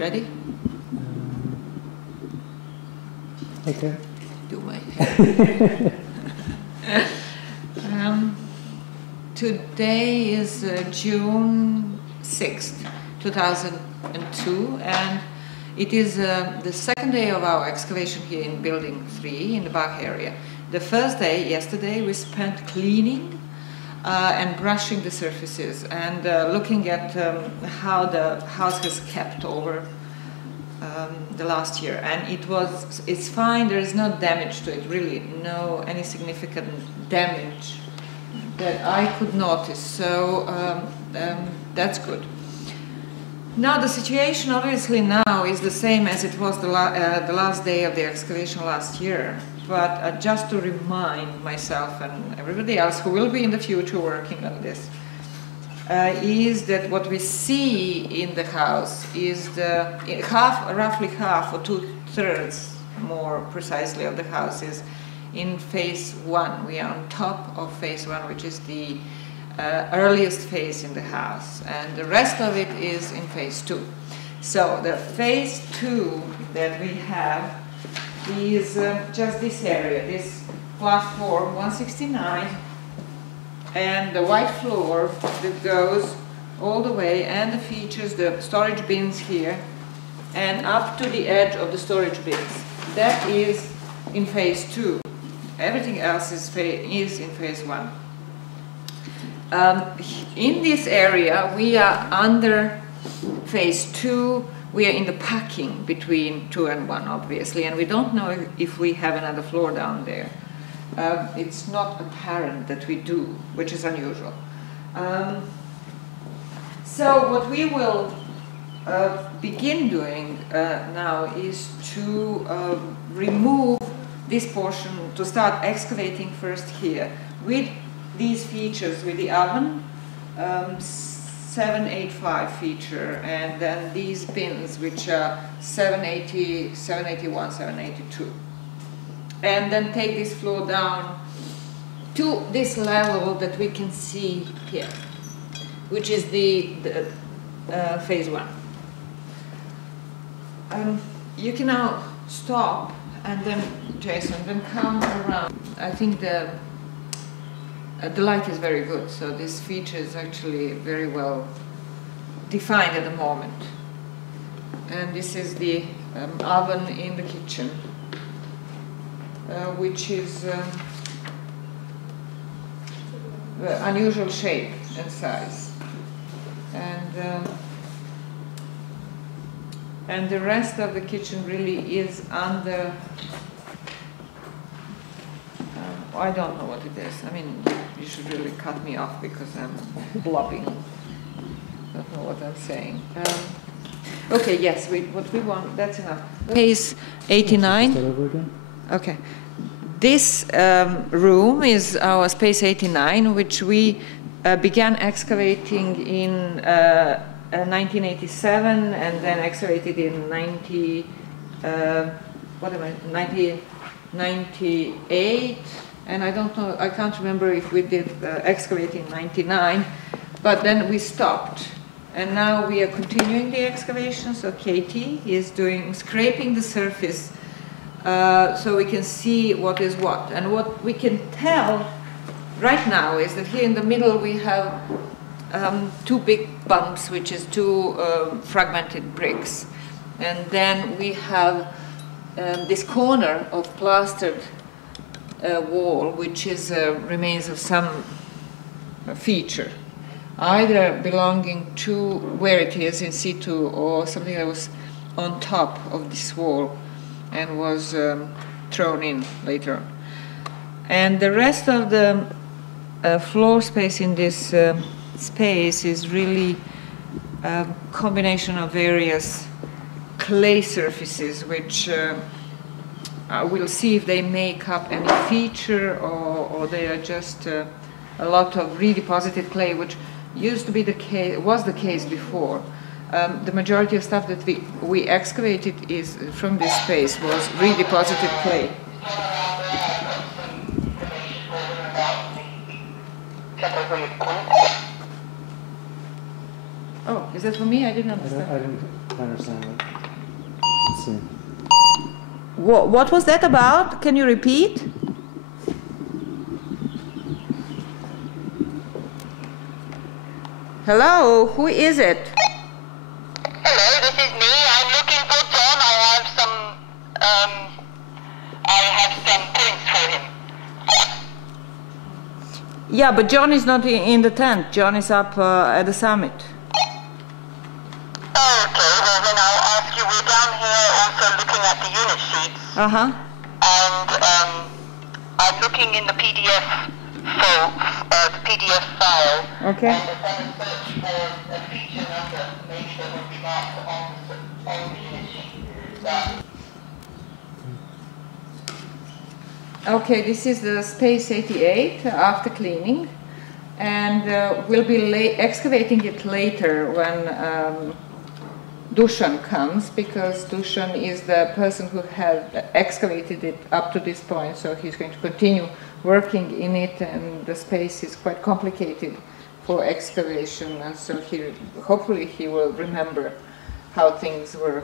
Ready? Okay. Do my hair. Today is June 6th, 2002, and it is the second day of our excavation here in Building 3 in the Bach area. The first day, yesterday, we spent cleaning and brushing the surfaces and looking at how the house has kept over the last year, and it's fine. There is no damage to it, really, no any significant damage that I could notice, so that's good. Now the situation obviously now is the same as it was the last day of the excavation last year, but just to remind myself and everybody else who will be in the future working on this, is that what we see in the house is the roughly half or 2/3 more precisely of the house is in phase 1. We are on top of phase 1, which is the earliest phase in the house, and the rest of it is in phase 2. So the phase 2 that we have is just this area, this platform 169, and the white floor that goes all the way, and the features the storage bins here and up to the edge of the storage bins. That is in phase 2. Everything else is in phase 1. In this area we are under phase 2. We are in the packing between 2 and 1, obviously, and we don't know if we have another floor down there. It's not apparent that we do, which is unusual. So what we will begin doing now is to remove this portion, to start excavating first here with these features, with the oven, 785 feature, and then these bins, which are 780, 781, 782. And then take this floor down to this level that we can see here, which is the phase 1. You can now stop and then, Jason, then come around. I think the light is very good, so this feature is actually very well defined at the moment. And this is the oven in the kitchen, which is unusual shape and size. And the rest of the kitchen really is under, I don't know what it is. I mean, you should really cut me off because I'm blobbing. Don't know what I'm saying. Okay, yes, what we want, that's enough. Phase 89. Start over again. Okay. This room is our space 89, which we began excavating in 1987 and then excavated in 1998, and I don't know, I can't remember if we did excavate in 99, but then we stopped. And now we are continuing the excavation, so Katie is scraping the surface so we can see what is what. And what we can tell right now is that here in the middle we have 2 big bumps, which is 2 fragmented bricks. And then we have this corner of plastered wall, which is remains of some feature, either belonging to where it is in situ or something that was on top of this wall and was thrown in later on. And the rest of the floor space in this space is really a combination of various clay surfaces, which we'll see if they make up any feature or they are just a lot of redeposited clay, which used to be the case, was the case before. The majority of stuff that we excavated is from this space was redeposited clay. Oh, Is that for me? I didn't understand. I didn't understand it. Let's see. What was that about? Can you repeat? Hello, who is it? Hello, this is me. I'm looking for John. I have some points for him. Yeah, but John is not in the tent. John is up at the summit. Okay, well then I'll ask you. We're down here also looking at the unit sheets. Uh-huh. And I'm looking in the PDF file. Okay. And if I search for a feature number, maybe that will be marked on the unit sheet. Okay, this is the space 88 after cleaning, and we'll be excavating it later when Dusan comes, because Dusan is the person who had excavated it up to this point, so he's going to continue working in it, and the space is quite complicated for excavation, and so hopefully he will remember how things were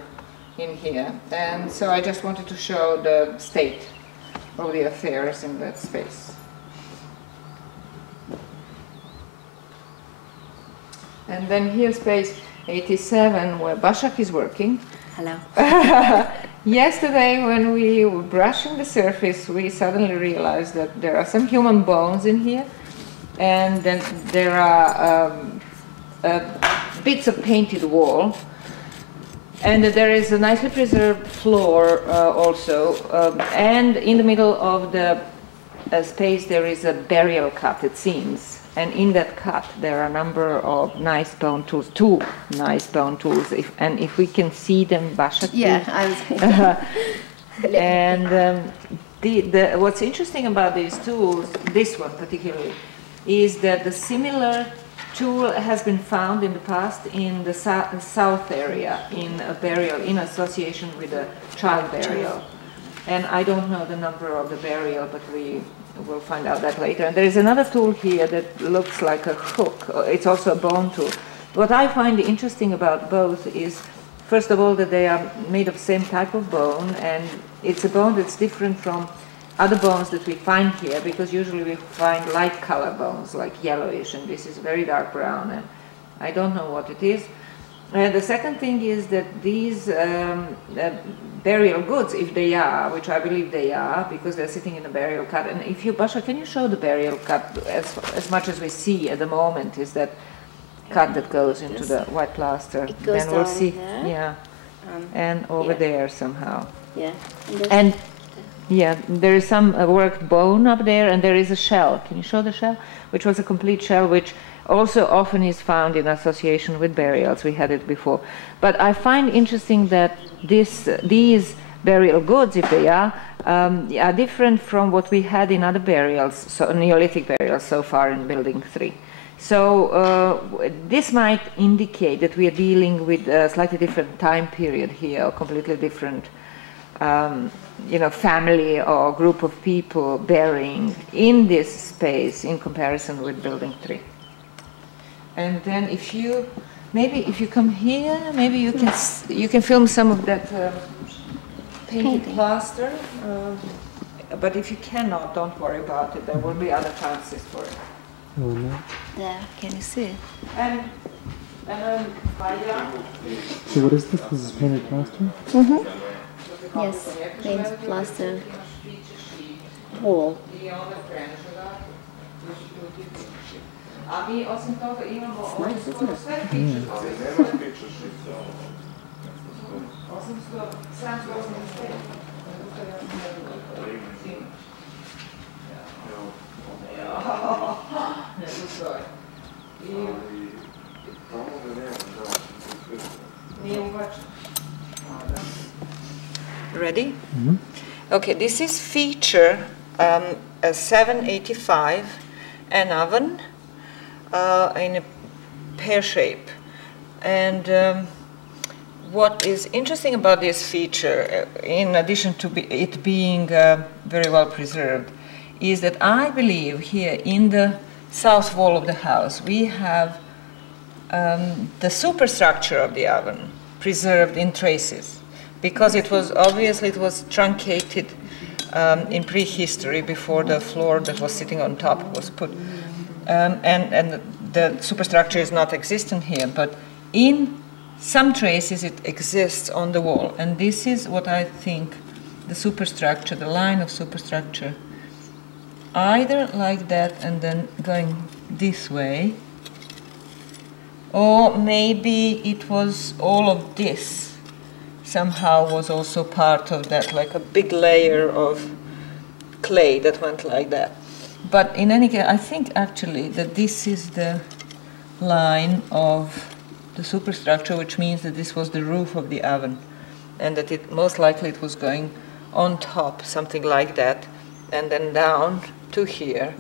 in here. And so I just wanted to show the state of the affairs in that space. And then here's space 87 where Başak is working. Hello. Yesterday when we were brushing the surface, we suddenly realized that there are some human bones in here, and then there are bits of painted wall, and there is a nicely preserved floor also, and in the middle of the space there is a burial cut, it seems. And in that cut, there are a number of nice bone tools, 2 nice bone tools. If we can see them, Başak. Yeah, I was. And what's interesting about these tools, this one particularly, is that the similar tool has been found in the past in the south area in a burial in association with a child burial. And I don't know the number of the burial, but we'll find out that later. And there is another tool here that looks like a hook. It's also a bone tool. What I find interesting about both is, first of all, that they are made of the same type of bone, and it's a bone that's different from other bones that we find here, because usually we find light color bones, like yellowish, and this is very dark brown, and I don't know what it is. And the second thing is that these burial goods, if they are, which I believe they are, because they're sitting in a burial cut, and if you, Başak, can you show the burial cut as much as we see at the moment, is that cut that goes into the white plaster. It goes then we'll down see, there. yeah, and over there somehow. Yeah. And yeah, there is some worked bone up there, and there is a shell. Can you show the shell? Which was a complete shell, which also often is found in association with burials. We had it before. But I find interesting that these burial goods, if they are different from what we had in other burials, so Neolithic burials so far in Building 3. So this might indicate that we are dealing with a slightly different time period here, or completely different family or group of people burying in this space in comparison with Building 3. And then if you come here, maybe you can film some of that painted plaster. But if you cannot, don't worry about it. There will be other chances for it. Oh, no. There, can you see it? And So what is this? This is painted plaster? Mm-hmm. Yes, painted plaster wall. Nice, isn't it? Ready? Mm-hmm. Okay, this is feature a 785, an oven in a pear shape. And what is interesting about this feature, in addition to it being very well preserved, is that I believe here in the south wall of the house we have the superstructure of the oven preserved in traces, because it was obviously it was truncated in prehistory before the floor that was sitting on top was put, and the superstructure is not existent here, but in some traces it exists on the wall, and this is what I think the superstructure, the line of superstructure, either like that and then going this way, or maybe it was all of this somehow was also part of that, like a big layer of clay that went like that. But in any case, I think actually that this is the line of the superstructure, which means that this was the roof of the oven, and that it most likely it was going on top, something like that, and then down to here,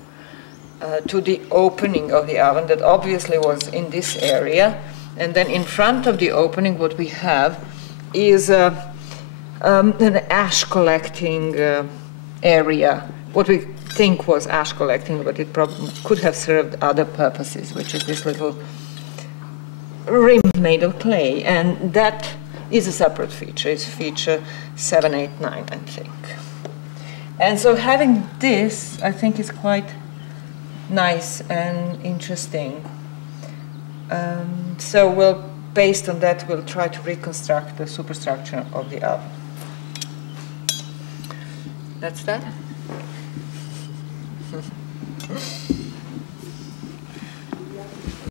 to the opening of the oven that obviously was in this area. And then in front of the opening what we have is an ash collecting area, what we think was ash collecting, but it probably could have served other purposes, which is this little rim made of clay, and that is a separate feature. It's feature 789, I think. And so having this, I think, is quite nice and interesting. So we'll, based on that, we'll try to reconstruct the superstructure of the oven. That's that.